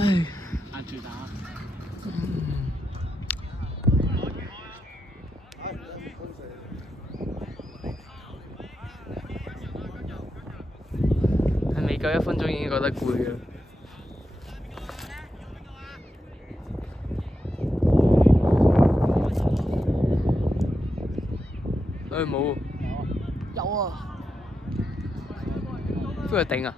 唉，壓住打。係未夠1分鐘已經覺得攰啦。冇。有啊。邊個頂啊？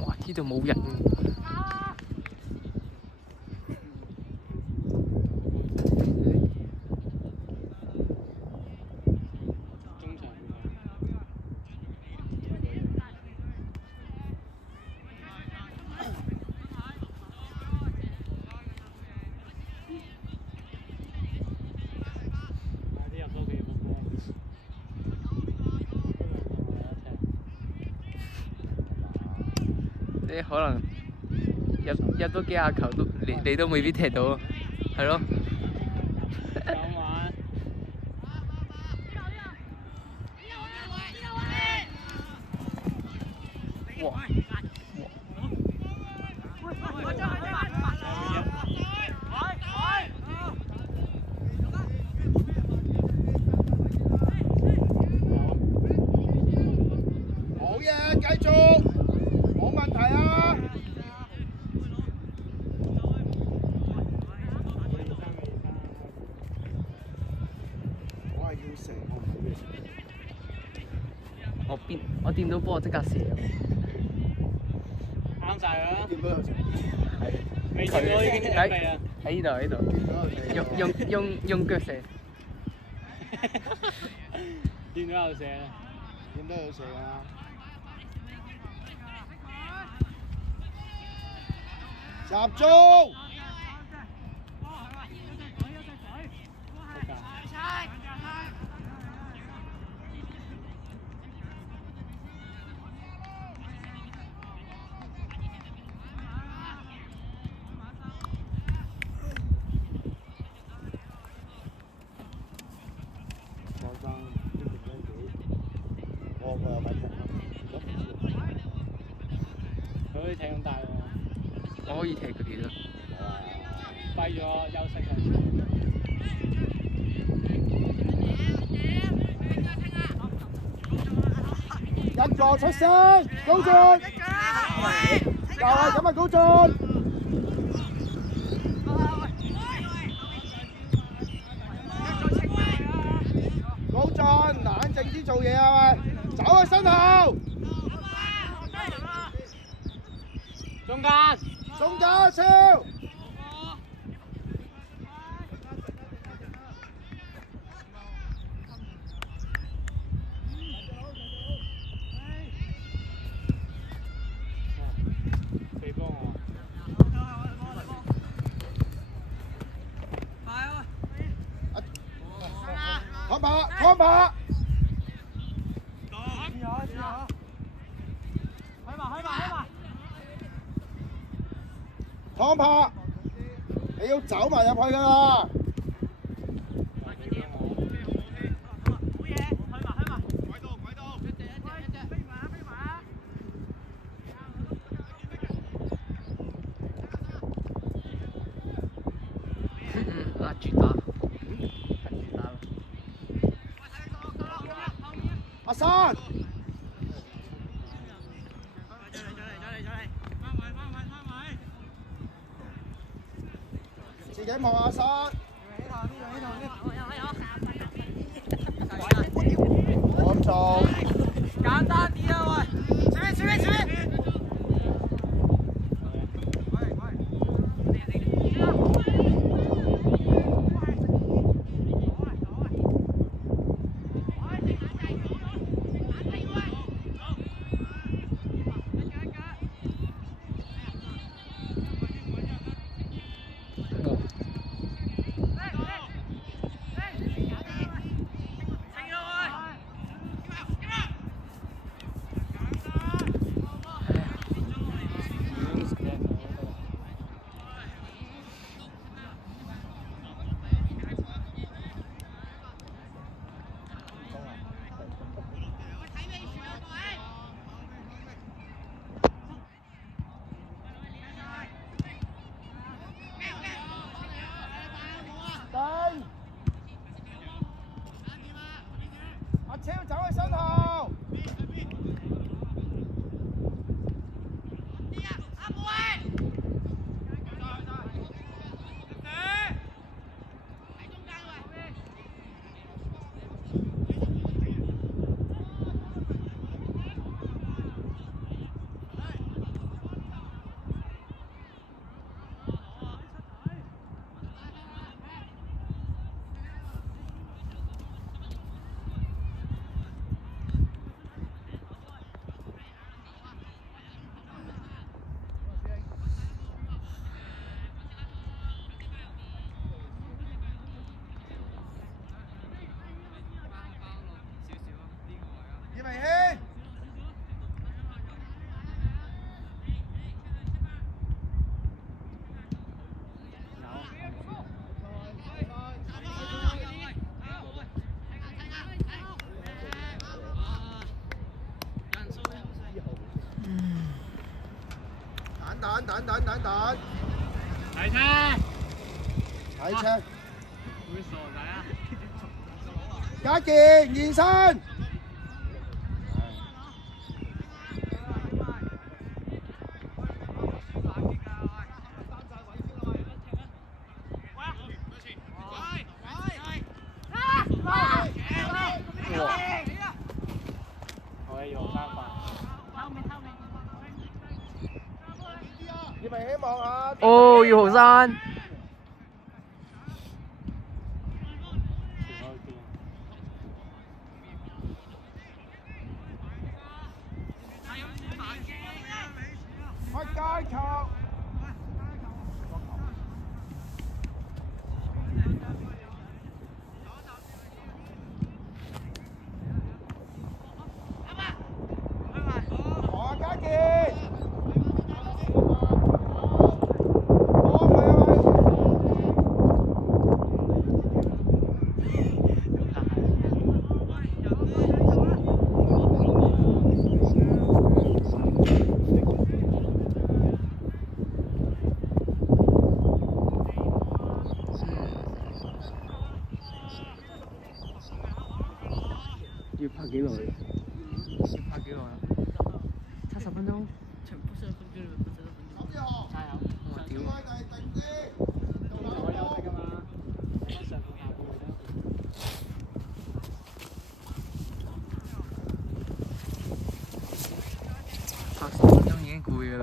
哇！呢度冇人。你可能入多幾下球都你都未必踢到，係咯。好嘢，繼續，冇問題啊！我係要射，我唔係要射。我掂到波，我即刻射。啱晒啦！掂到有射。係。未掂到已經準備啦。喺呢度。用腳射。掂到有射啦。掂到有射啊！集中！佢可以踢咁大喎。我可以踢佢哋咯。跛咗休息啊！一個出聲，高進！就係咁啊，高進！高進，冷靜啲做嘢啊喂！走去身後！中間！中間超！肥幫我。拖拍，拖拍！拖拍！你要走埋入去㗎啦！壓住打。阿生，自己望阿生。我咁做。簡單啲啊喂！前面！睇車，睇車，會傻仔啊！嘉健現身。我要用3發。葉明希望下。哦，姚浩山。開街球。嘉健。要拍幾耐？要拍幾耐啊？70分鐘。全部30分鐘，加油！我屌！我休息㗎嘛，上半下半嚟啦。拍10分鐘已經攰㗎啦，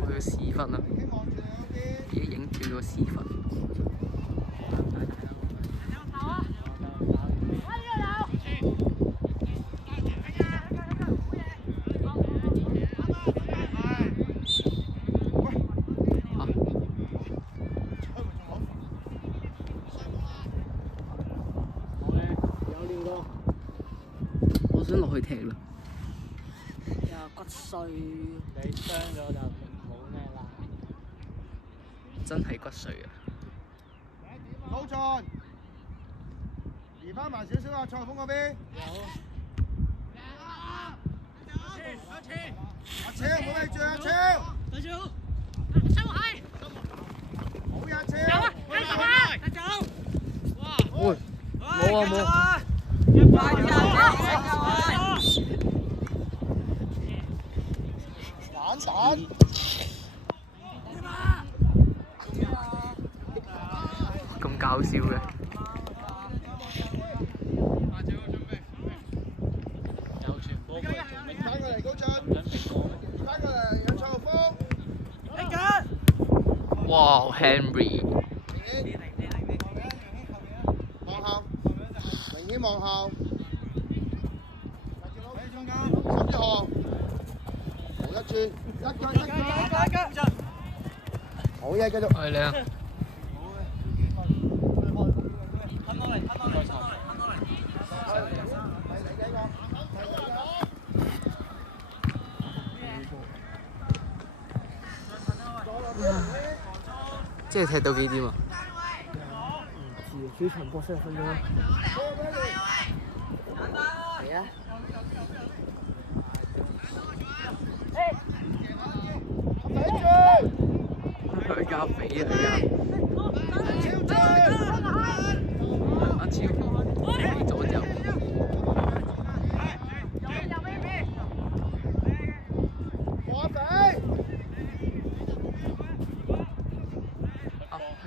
我個屎忽啦，已經影住個屎忽。我想落去踢啦。又骨碎。你傷咗就冇咩啦。真係骨碎啊！高進，移翻埋少少啊！蔡鋒嗰邊。阿超，冇理住阿超。大超，好呀，超。喂，冇啊冇。蛋蛋。咁搞笑嘅。有傳波佢做咩？翻過嚟高進。翻過嚟有蔡鋒。哇 ，Henry。望後，明顯望後。甚至河，冇一轉，一腳。好嘢，繼續。係你啊！即係踢到幾點啊？唔知，主場波30分鐘。嚟啊！佢加肥啊！佢阿超左走。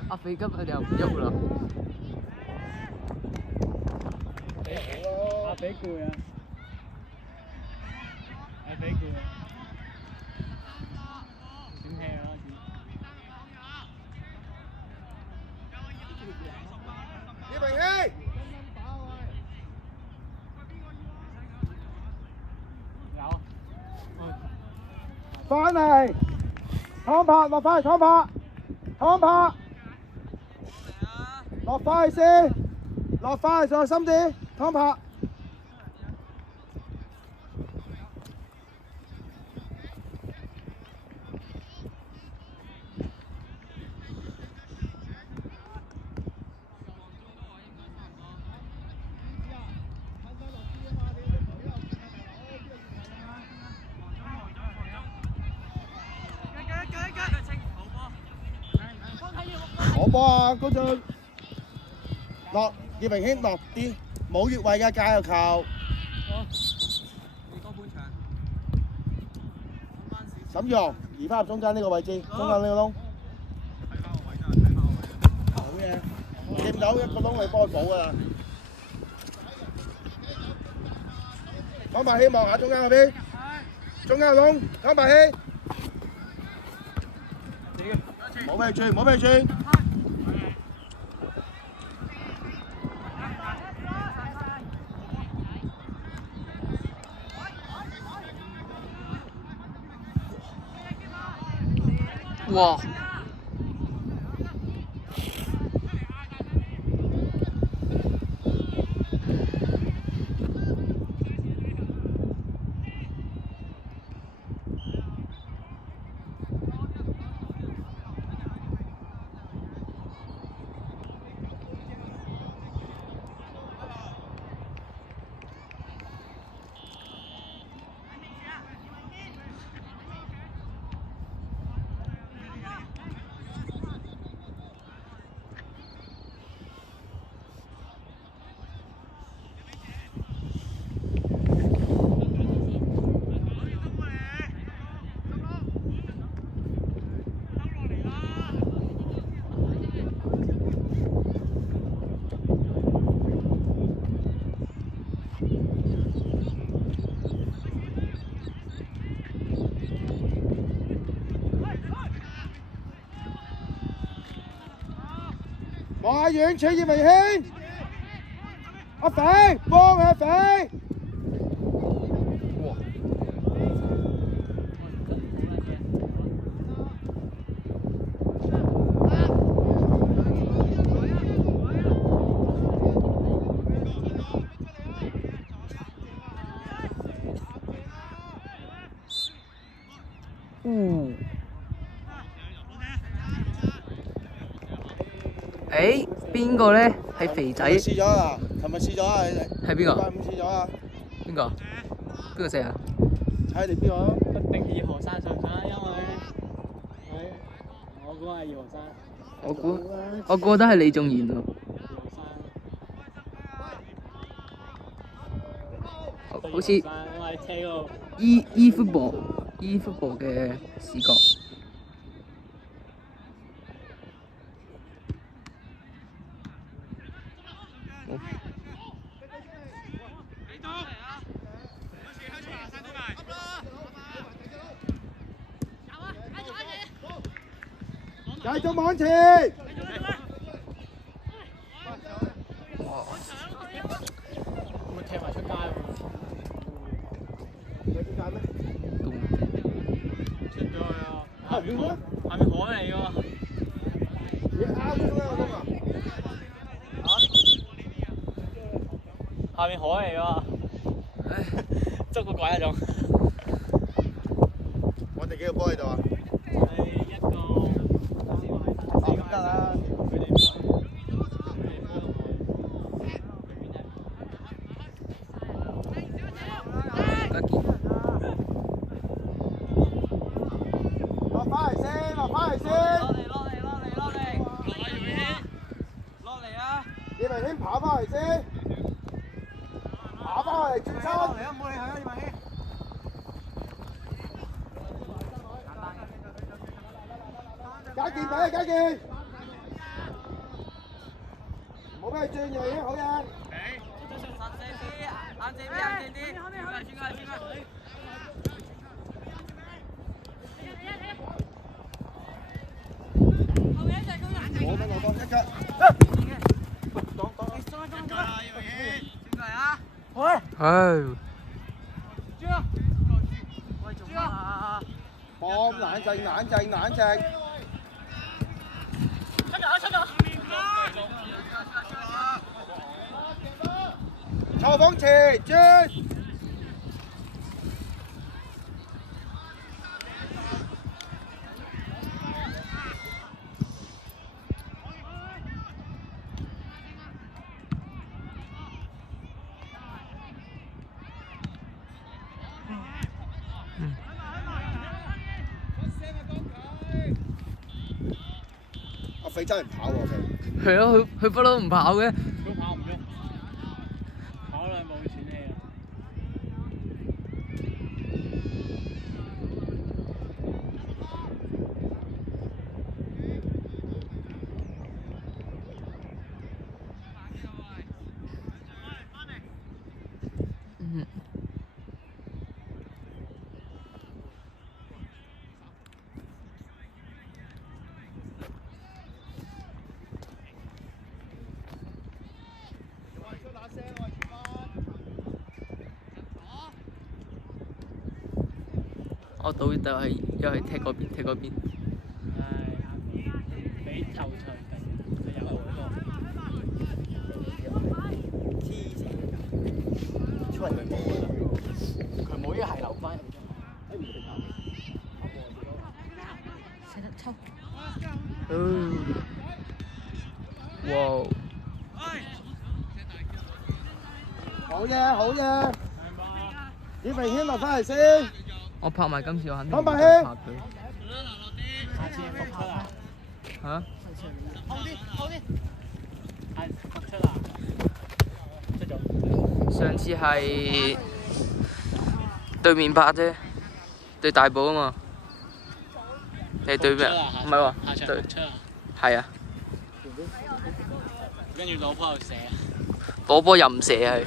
阿肥今日又唔喐啦。阿肥攰啊！阿肥攰啊！點氣啊開始。葉明希，有。翻嚟，湯柏落翻嚟，湯柏，湯柏，落翻去先，落翻去再深啲，湯柏。攞波啊，高進。落，葉明軒落啲，冇越位嘅界入球。沈陽移翻入中間呢個位置，中間呢個窿。好嘢，見唔到一個窿你幫佢補㗎啦。湯伯希望下中間嗰邊，中間個窿，湯伯希。冇俾佢轉，冇俾佢轉。哇！望下遠處葉明軒，阿肥幫阿肥。哇！誒，邊個咧？係肥仔。試咗啦，琴日試咗啊！係邊個？禮拜五試咗啊！邊個？邊個射啊？睇你邊個啊？一定二河山上山，因為我估係二河山。我估得係李仲賢喎。好似 eFootball 嘅視覺。繼續往前。會踢埋出街喎。有點解咩？出咗去啊！係邊個？係咪海嚟㗎？你啱咗啦，東啊！下面海嚟㗎。捉個鬼一種。我哋幾個波喺度啊？一個。唔得啦！落翻嚟先，落翻嚟先。落嚟啊！葉明軒跑翻嚟先，跑翻嚟轉身。嚟啊！唔好理佢啊，葉文軒。解健俾啊，解健！唔好俾佢轉嘅，已經好嘢。冷靜啲，轉啊！我跟我講一腳。唉。放冷靜，冷靜，冷靜。錯鋒前轉。阿肥真係唔跑喎，肥。係咯，佢不嬲唔跑嘅。都跑唔喐，跑兩步會喘氣啊！嗯。我賭就係又係踢嗰邊，踢嗰邊。唉，俾頭槌定係有嗰個。出嚟佢冇㗎啦，佢冇依個係留翻。捨得抽。哇！好嘢，好嘢。李明軒落翻嚟先。我拍埋今次，我肯定潘柏唔再希拍佢。下次復出啊！嚇？好啲。係復出啊！出咗。上次係對面拍啫，對大埔啊嘛。你對咩？唔係喎，下場對復出啊！係啊，跟住攞波又射啊！攞波任射係。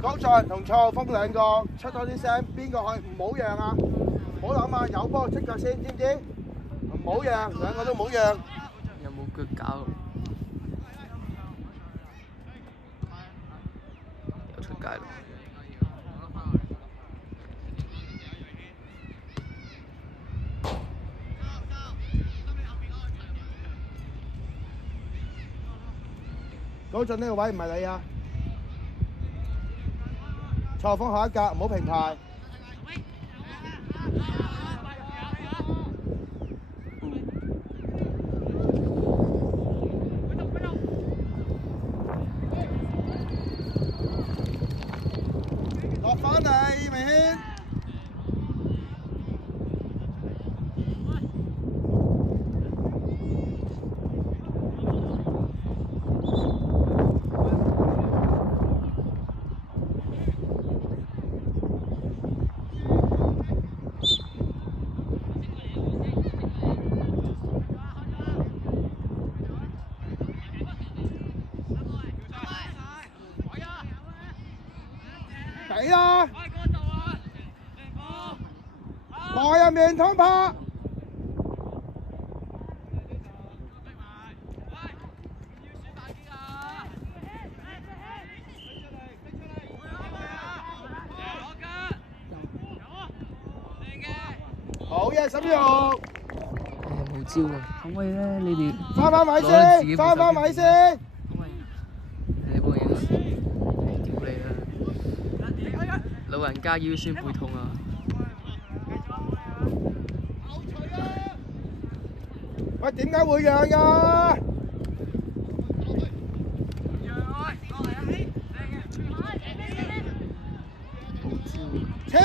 剛才同蔡浩峰兩個出多啲聲，邊個可以唔好讓啊？唔好諗啊，有波出腳先，知唔知？唔好讓，兩個都唔好讓。有冇腳搞？又出界啦！高進呢個位唔係你啊！蔡浩峰下一格，唔好平排。落翻嚟，明軒。俾啦！來啊，面湯拍！好嘢，沈玉紅！冇招啊！可唔可以咧？你哋翻位先，翻位先。你幫嘢啦！屌你啦！老人家腰酸背痛啊！喂，點解會讓㗎？超，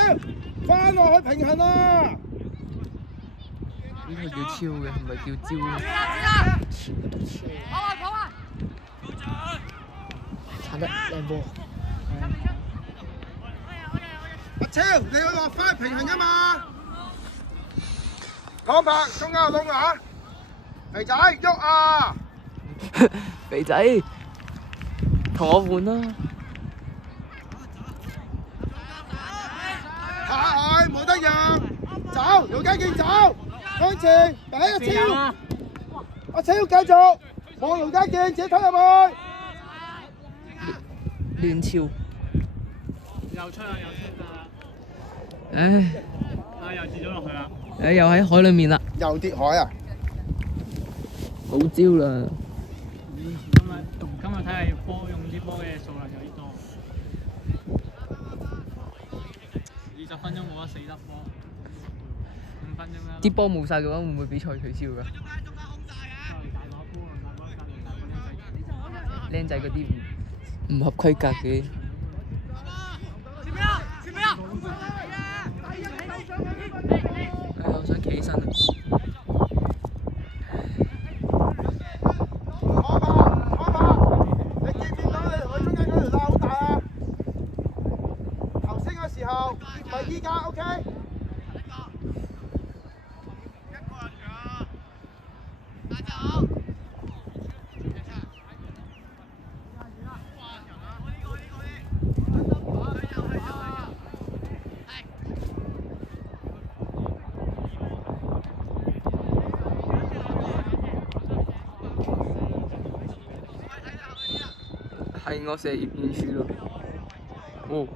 翻落去平衡啊！呢個叫超嘅，唔係叫招嘅。鏟得靚波。阿超，你要落翻平衡㗎嘛？講拍，中間個窿啊！肥仔，喐啊！肥仔，同我換啦！下海冇得讓，走，姚家健走，向前，俾阿超，阿超繼續，望姚家健自己推入去。亂超。又出啦，又出啦！唉，又跌咗落去啦！又喺海裡面啦。又跌海啊！冇招啦。今日睇下波用啲波嘅數量有啲多。20分鐘冇得4粒波，5分鐘啦。啲波冇晒嘅話，會唔會比賽取消㗎？僆仔嗰啲唔唔合規格嘅。我想企起身啊！你見唔見到你同佢中間嗰條罅好大啊？頭先嘅時候，唔係依家 ，OK？係我射葉遠處咯。哦。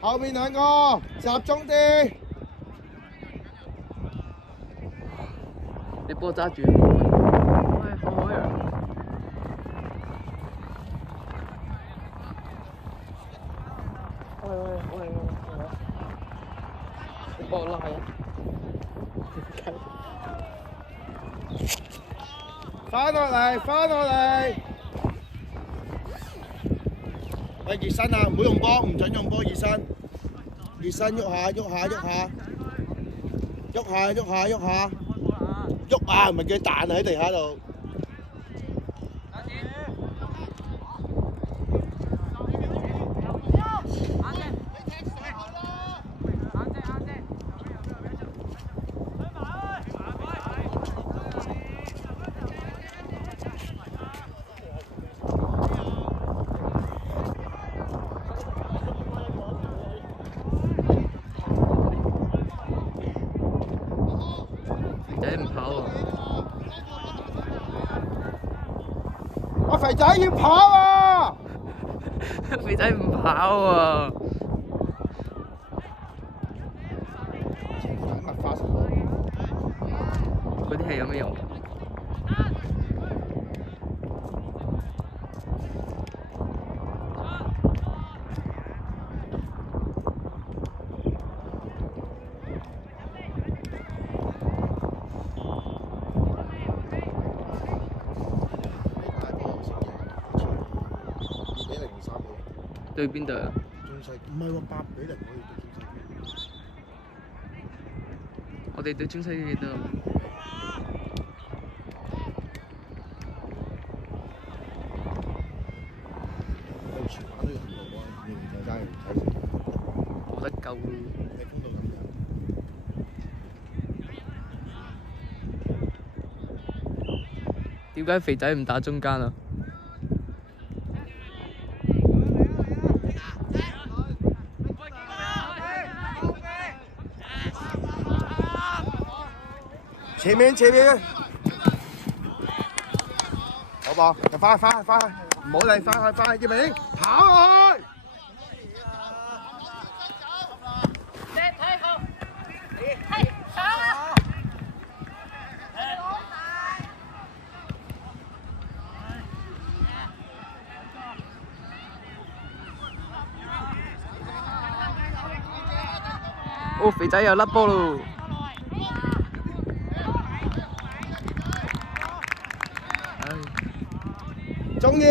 後面兩個集中啲。你波揸住。喂，開啊！喂！你幫我拉啊！翻落嚟，翻落嚟。喂，熱身啊！唔好用波，唔準用波熱身。熱身，喐下，喐下，喐下，喐下，喐下，喐下，喐啊！唔係叫彈喺地下度。仔唔跑喎！我肥仔要跑啊！肥仔唔跑啊！麥花臣嗰啲係有咩用？對邊隊啊？中西唔係喎，8-0我哋對中西幾多？全版都有紅綠啊！你唔睇真係唔睇成。冇得救咯！你風度咁樣。點解肥仔唔打中間啊？前面，好噃，就翻去，唔好理，翻去，葉明跑落去。哦，肥仔又甩波咯！中意。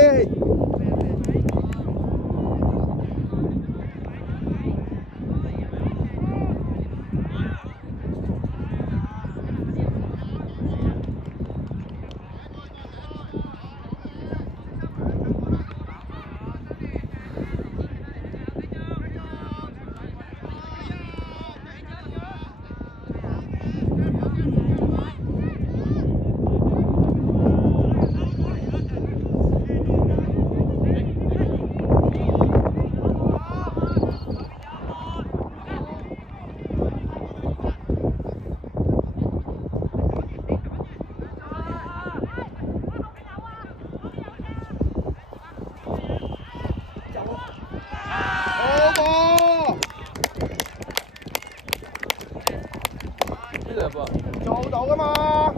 做到噶嘛？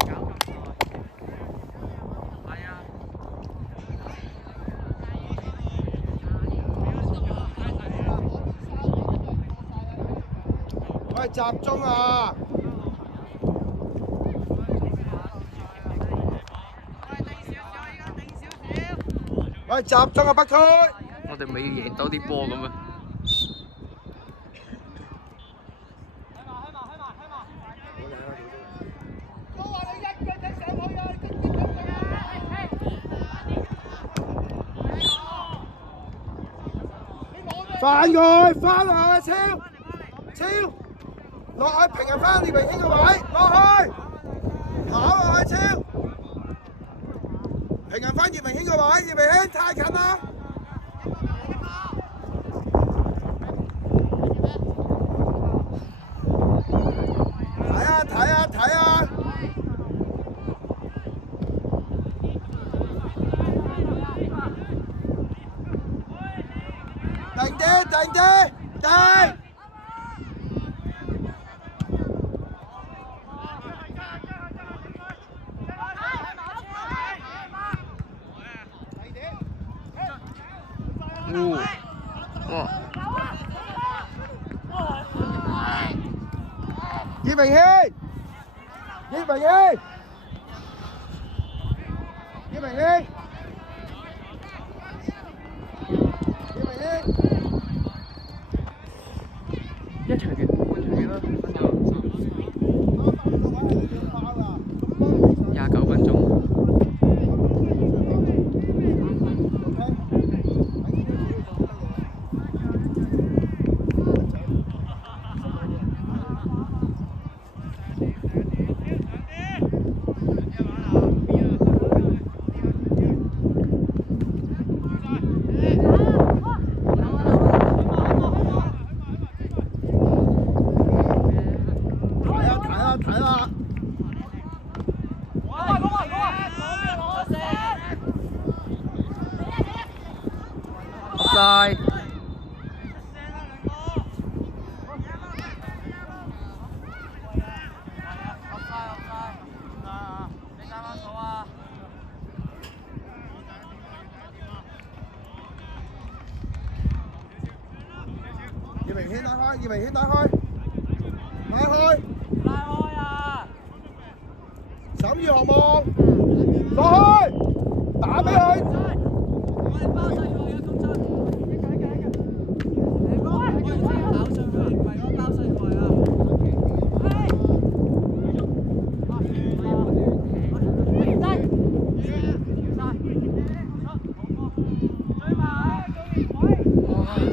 喂，集中啊！喂，集中啊，北區！我哋咪要贏多啲波咁啊！翻佢，翻落去超，落去平衡翻葉明軒個位，落去，跑落去超，平衡翻葉明軒個位，葉明軒太近啦。睇啊！定啲！哇！葉明軒！一場嘅半場啦，29分鐘。睇啦！晒！葉明軒打開！審議項目落去，打俾佢。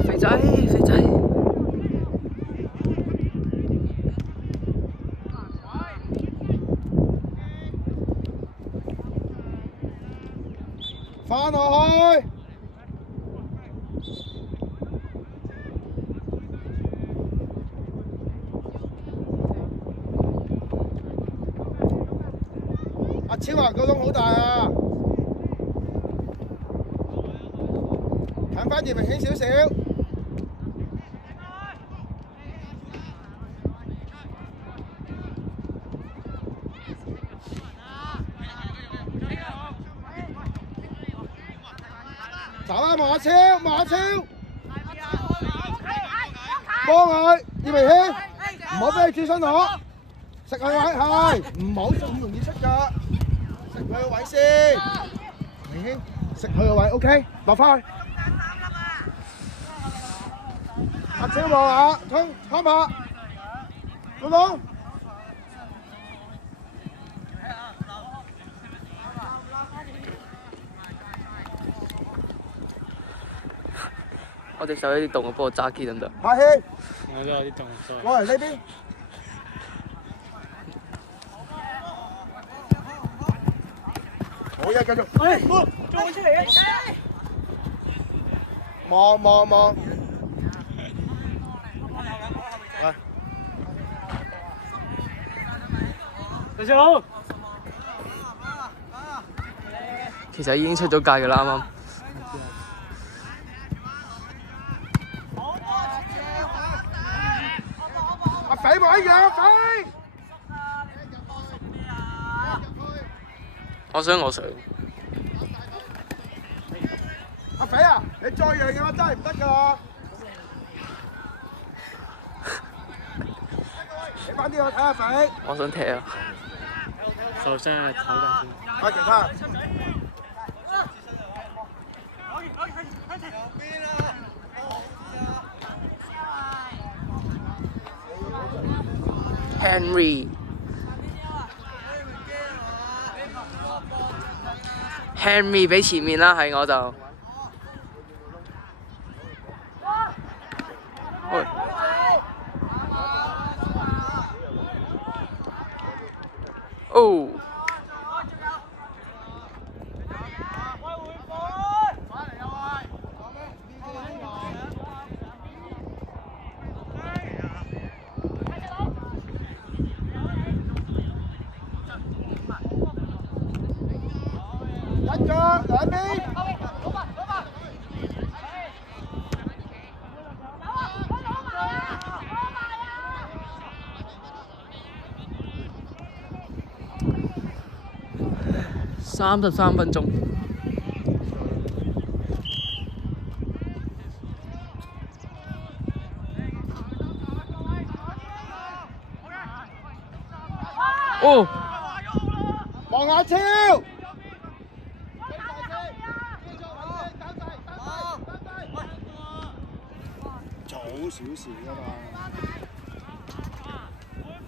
肥仔！翻落去！阿超華個窿好大啊！近翻葉明軒少少。走啊，馬超，幫佢，葉明軒，唔好俾佢轉身我，食佢位係，唔好咁容易出㗎，食佢個位先，明軒，食佢個位 ，OK， 落翻去。阿超望下，吞吧，老董。我隻手有啲凍啊，幫我揸機得唔得？下氣，我都有啲凍，過嚟呢邊。好嘢，繼續。做出嚟啊！望。嚟。大隻佬。其實已經出咗界㗎啦，啱啱。阿肥位嘅阿肥。我想。阿肥啊，你再讓嘅話真係唔得㗎。俾翻啲我睇下肥。我想踢啊！受傷啊，唞陣先。睇其他。Henry 俾前面啦，係我就。喂哦！一腳兩邊。33分鐘。哦！望下超。早少少啊嘛。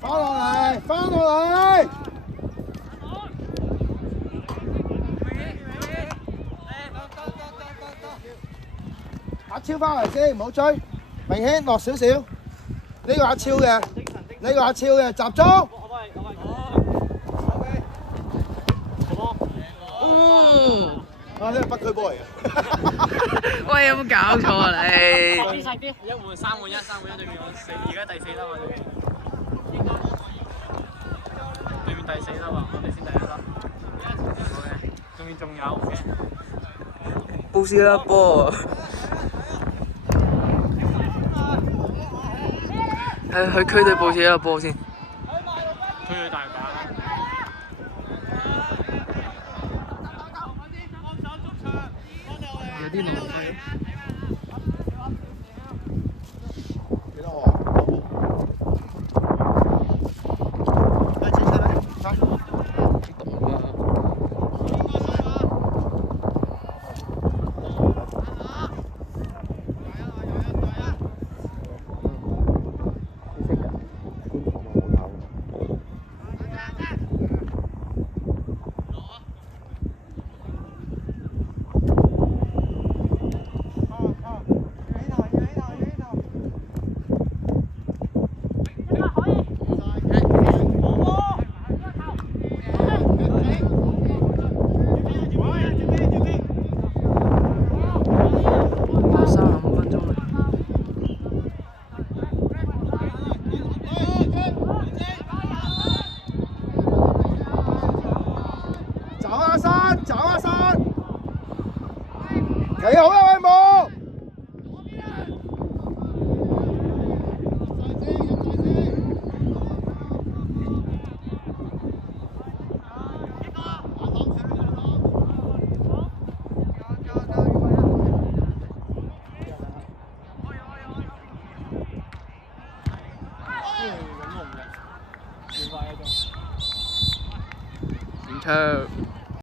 翻落嚟，翻落嚟。阿超翻嚟先，唔好追，明顯落少少。呢個阿超嘅，呢個阿超嘅，集中。啊！呢個北區波嚟嘅。喂，有冇搞錯啊你？細啲，一換3換1，3換1對面我4，而家第4啦嘛對面。對面第4啦嘛，我哋先第1啦。對面仲有嘅。報時啦波啊！去區隊報時啦波先。區隊大把。有啲浪費。幾多號啊？來，接下來，來。懂嗎？幾好啊，威武！點出？